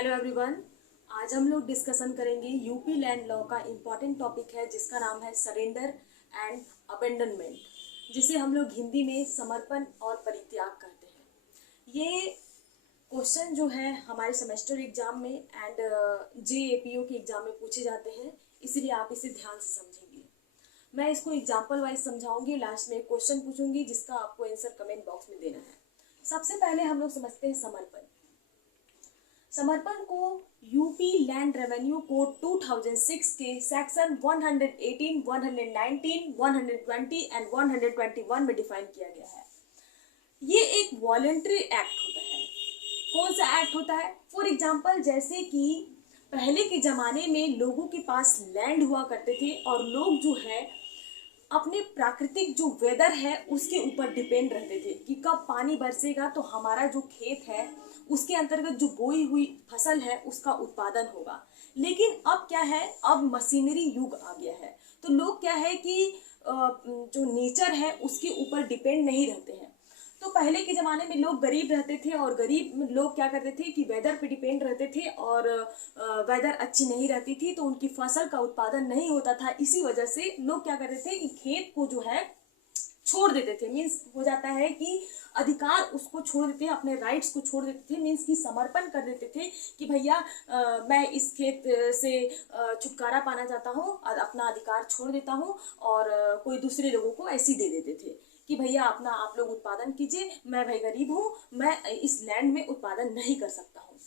Hello everyone. आज हम लोग डिस्कशन करेंगे यूपी लैंड लॉ का इम्पॉर्टेंट टॉपिक है जिसका नाम है सरेंडर एंड अबेंडनमेंट, जिसे हम लोग हिंदी में समर्पण और परित्याग कहते हैं। ये क्वेश्चन जो है हमारे सेमेस्टर एग्जाम में एंड जेएपीओ के एग्जाम में पूछे जाते हैं, इसलिए आप इसे ध्यान से समझेंगे। मैं इसको एग्जाम्पल वाइज समझाऊंगी, लास्ट में क्वेश्चन पूछूंगी जिसका आपको आंसर कमेंट बॉक्स में देना है। सबसे पहले हम लोग समझते हैं समर्पण। समर्पण को यूपी लैंड रेवेन्यू कोड 2006 के सेक्शन 118, 119, 120 एंड 121 में डिफाइन किया गया है। ये एक वॉलंटरी एक्ट होता है। कौन सा एक्ट होता है? फॉर एग्जाम्पल, जैसे कि पहले के ज़माने में लोगों के पास लैंड हुआ करते थे और लोग जो है अपने प्राकृतिक जो वेदर है उसके ऊपर डिपेंड रहते थे कि कब पानी बरसेगा तो हमारा जो खेत है उसके अंतर्गत जो बोई हुई फसल है उसका उत्पादन होगा। लेकिन अब क्या है, अब मशीनरी युग आ गया है, तो लोग क्या है कि जो नेचर है उसके ऊपर डिपेंड नहीं रहते हैं। तो पहले के ज़माने में लोग गरीब रहते थे और गरीब लोग क्या करते थे कि वेदर पे डिपेंड रहते थे और वेदर अच्छी नहीं रहती थी तो उनकी फसल का उत्पादन नहीं होता था। इसी वजह से लोग क्या करते थे कि खेत को जो है छोड़ देते थे। मीन्स हो जाता है कि अधिकार उसको छोड़ देते हैं, अपने राइट्स को छोड़ देते थे। मीन्स कि समर्पण कर देते थे कि भैया मैं इस खेत से छुटकारा पाना चाहता हूँ और अपना अधिकार छोड़ देता हूँ और कोई दूसरे लोगों को ऐसी दे देते थे कि भैया अपना आप लोग उत्पादन कीजिए, मैं भाई गरीब हूँ, मैं इस लैंड में उत्पादन नहीं कर सकता हूँ।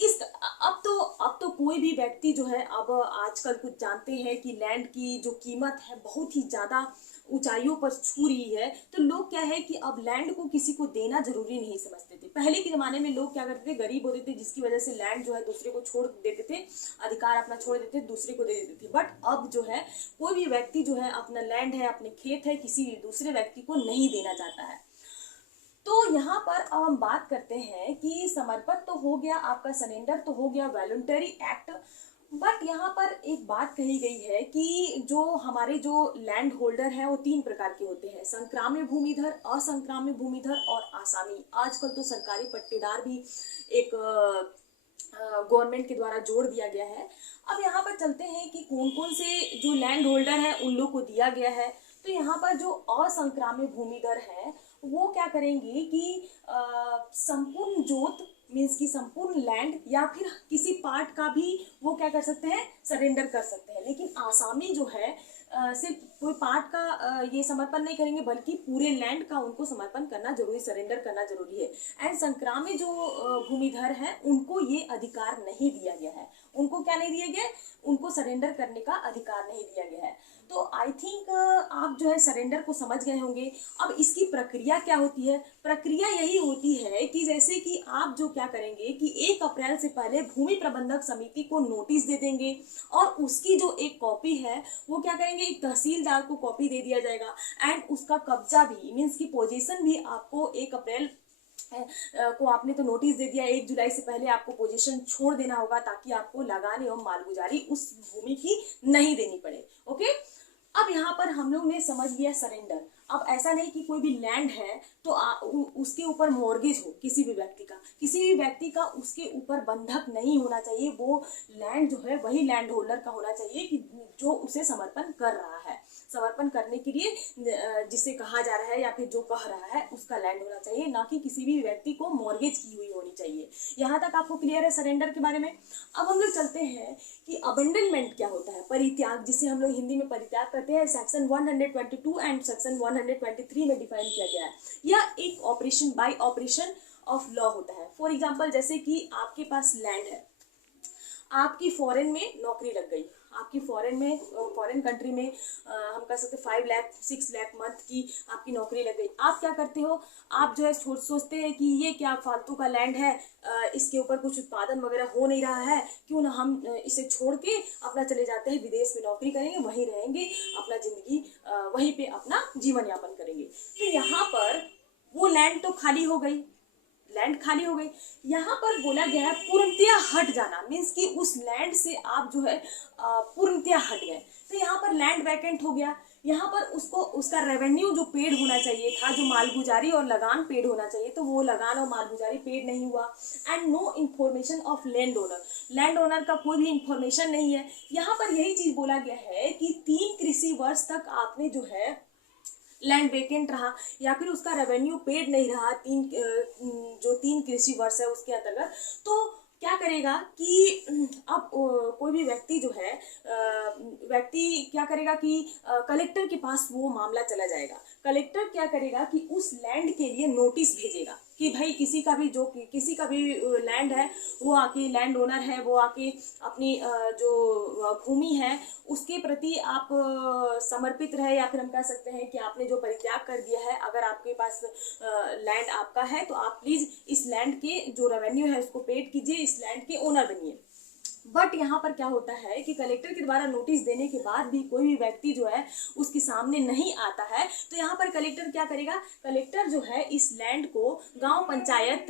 इस अब तो कोई भी व्यक्ति जो है, अब आजकल कुछ जानते हैं कि लैंड की जो कीमत है बहुत ही ज़्यादा ऊंचाइयों पर छू रही है, तो लोग क्या है कि अब लैंड को किसी को देना जरूरी नहीं समझते थे। पहले के ज़माने में लोग क्या करते थे, गरीब होते थे जिसकी वजह से लैंड जो है दूसरे को छोड़ देते थे, अधिकार अपना छोड़ देते थे, दूसरे को दे देते थे। बट अब जो है कोई भी व्यक्ति जो है अपना लैंड है, अपने खेत है, किसी भी दूसरे व्यक्ति को नहीं देना चाहता है। तो यहाँ पर अब हम बात करते हैं कि समर्पण तो हो गया, आपका सरेंडर तो हो गया, वॉलंटरी एक्ट। बट यहाँ पर एक बात कही गई है कि जो हमारे जो लैंड होल्डर हैं वो 3 प्रकार के होते हैं: संक्राम्य भूमिधर, असंक्राम्य भूमिधर और आसामी। आजकल तो सरकारी पट्टेदार भी एक गवर्नमेंट के द्वारा जोड़ दिया गया है। अब यहाँ पर चलते हैं कि कौन कौन से जो लैंड होल्डर हैं उन लोग को दिया गया है। तो यहाँ पर जो असंक्राम्य भूमिधर है वो क्या करेंगे कि संपूर्ण जोत मीन्स की संपूर्ण लैंड या फिर किसी पार्ट का भी वो क्या कर सकते हैं, सरेंडर कर सकते हैं। लेकिन आसामी जो है सिर्फ कोई पार्ट का ये समर्पण नहीं करेंगे बल्कि पूरे लैंड का उनको समर्पण करना जरूरी, सरेंडर करना जरूरी है। एंड संक्राम्य जो भूमिधर है उनको ये अधिकार नहीं दिया गया है। उनको क्या नहीं दिया गया? उनको सरेंडर करने का अधिकार नहीं दिया गया है। तो आई थिंक आप जो है सरेंडर को समझ गए होंगे। अब इसकी प्रक्रिया क्या होती है? प्रक्रिया यही होती है कि जैसे कि आप जो क्या करेंगे कि 1 अप्रैल से पहले भूमि प्रबंधक समिति को नोटिस दे देंगे और उसकी जो एक कॉपी है वो क्या करेंगे, एक तहसीलदार को कॉपी दे दिया जाएगा एंड उसका कब्जा भी मीन्स की पोजीशन भी आपको 1 अप्रैल को आपने तो नोटिस दे दिया, 1 जुलाई से पहले आपको पोजीशन छोड़ देना होगा ताकि आपको लगान एवं मालगुजारी उस भूमि की नहीं देनी पड़े। ओके, अब यहाँ पर हम लोग ने समझ लिया सरेंडर। अब ऐसा नहीं कि कोई भी लैंड है तो उसके ऊपर मॉर्गेज हो किसी भी व्यक्ति का उसके ऊपर बंधक नहीं होना चाहिए। वो लैंड जो है वही लैंड होल्डर का होना चाहिए कि जो उसे समर्पण कर रहा है। समर्पण करने के लिए जिसे कहा जा रहा है या फिर जो कह रहा है उसका लैंड होना चाहिए, ना कि किसी भी व्यक्ति को मॉर्गेज की हुई होनी चाहिए। यहाँ तक आपको क्लियर है सरेंडर के बारे में। अब हम लोग चलते हैं कि अबेंडनमेंट क्या होता है, परित्याग, जिसे हम लोग हिंदी में परित्याग कहते हैं। सेक्शन 122 एंड सेक्शन 123 में डिफाइन किया गया है। यह एक operation bye operation of law होता है। फॉर एग्जाम्पल, जैसे कि आपके पास लैंड है, आपकी फॉरेन में नौकरी लग गई, आपकी फॉरेन कंट्री में हम कह सकते 5 लाख 6 लाख मंथ की आपकी नौकरी लग गई। आप क्या करते हो, आप जो है सोचते हैं कि ये क्या फालतू का लैंड है, इसके ऊपर कुछ उत्पादन वगैरह हो नहीं रहा है, क्यों ना हम इसे छोड़ के अपना चले जाते हैं विदेश में, नौकरी करेंगे, वहीं रहेंगे, अपना जिंदगी वहीं पे अपना जीवन यापन करेंगे। तो यहाँ पर वो लैंड तो खाली हो गई, लैंड खाली हो गई। यहाँ पर बोला गया है पूर्णतया हट जाना, मीन्स कि उस लैंड से आप जो है पूर्णतया हट गए। तो यहाँ पर लैंड वैकेंट हो गया। यहाँ पर उसको उसका रेवेन्यू जो पेड होना चाहिए था, जो मालगुजारी और लगान पेड होना चाहिए, तो वो लगान और मालगुजारी पेड नहीं हुआ। And no information of land owner, land owner का कोई भी इंफॉर्मेशन नहीं है। यहाँ पर यही चीज बोला गया है कि 3 कृषि वर्ष तक आपने जो है लैंड वेकेंट रहा या फिर उसका रेवेन्यू पेड नहीं रहा, जो 3 कृषि वर्ष है उसके अंतर्गत, तो क्या करेगा कि अब कोई भी व्यक्ति जो है व्यक्ति क्या करेगा कि कलेक्टर के पास वो मामला चला जाएगा। कलेक्टर क्या करेगा कि उस लैंड के लिए नोटिस भेजेगा कि भाई किसी का भी लैंड है, वो आके लैंड ओनर है, वो आके अपनी जो भूमि है उसके प्रति आप समर्पित रहे, या फिर हम कह सकते हैं कि आपने जो परित्याग कर दिया है, अगर आपके पास लैंड आपका है तो आप प्लीज इस लैंड के जो रेवेन्यू है उसको पेड कीजिए, इस लैंड के ओनर बनिए। बट यहाँ पर क्या होता है कि कलेक्टर के द्वारा नोटिस देने के बाद भी कोई भी व्यक्ति जो है उसके सामने नहीं आता है, तो यहाँ पर कलेक्टर क्या करेगा, कलेक्टर जो है इस लैंड को गांव पंचायत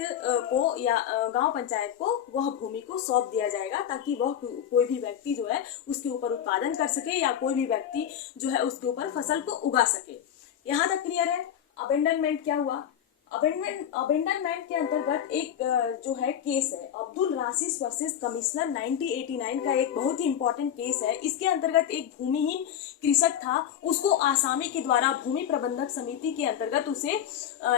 को वह भूमि को सौंप दिया जाएगा, ताकि वह कोई भी व्यक्ति जो है उसके ऊपर उत्पादन कर सके या कोई भी व्यक्ति जो है उसके ऊपर फसल को उगा सके। यहाँ तक क्लियर है। अबेंडनमेंट क्या हुआ, अबेंडनमेंट के अंतर्गत एक जो है केस है अब्दुल राशिद वर्सेस कमिश्नर 1989 का, एक बहुत ही इंपॉर्टेंट केस है। इसके अंतर्गत एक भूमिहीन कृषक था, उसको आसामी के द्वारा भूमि प्रबंधक समिति के अंतर्गत उसे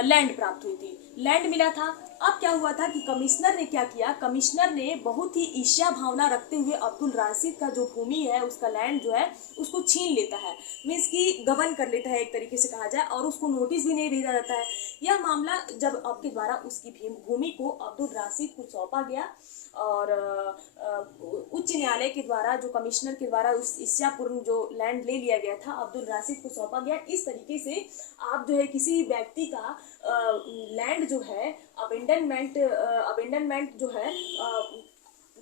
लैंड प्राप्त हुई थी, लैंड मिला था। अब क्या हुआ था कि कमिश्नर ने क्या किया, कमिश्नर ने बहुत ही ईर्ष्या भावना रखते हुए अब्दुल राशिद का जो भूमि है, उसका लैंड जो है उसको छीन लेता है, मीन्स की गबन कर लेता है एक तरीके से कहा जाए, और उसको नोटिस भी नहीं भेजा जाता है। यह मामला जब आपके द्वारा उसकी भूमि को अब्दुल राशिद को सौंपा गया और उच्च न्यायालय के द्वारा जो कमिश्नर के द्वारा उस ईर्ष्यापूर्ण जो लैंड ले लिया गया था अब्दुल राशिद को सौंपा गया। इस तरीके से आप जो है किसी व्यक्ति का लैंड जो है अबेंडनमेंट जो है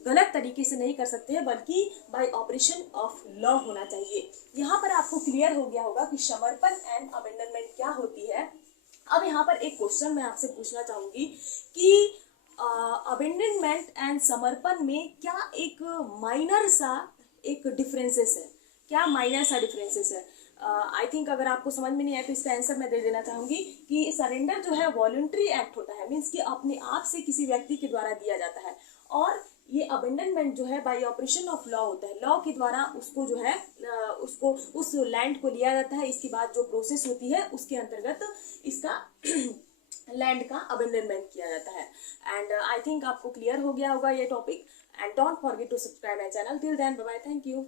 गलत तरीके से नहीं कर सकते हैं, बल्कि बाय ऑपरेशन ऑफ लॉ होना चाहिए। यहाँ पर आपको क्लियर हो गया होगा कि समर्पण एंड अबेंडनमेंट क्या होती है। अब यहाँ पर एक क्वेश्चन मैं आपसे पूछना चाहूंगी कि अबेंडनमेंट एंड समर्पण में क्या एक माइनर सा एक डिफरेंसेस है, क्या माइनर सा डिफरेंसेस है। आई थिंक अगर आपको समझ में नहीं आया तो इसका आंसर मैं दे देना चाहूंगी कि सरेंडर जो है वॉलंटरी एक्ट होता है, मीन्स कि अपने आप से किसी व्यक्ति के द्वारा दिया जाता है, और ये अबेंडनमेंट जो है बाय ऑपरेशन ऑफ लॉ होता है, लॉ के द्वारा उसको जो है उसको उस लैंड को लिया जाता है। इसके बाद जो प्रोसेस होती है उसके अंतर्गत इसका लैंड का अबेंडनमेंट किया जाता है। एंड आई थिंक आपको क्लियर हो गया होगा ये topic, and don't forget to subscribe my channel. Till then bye bye, thank you.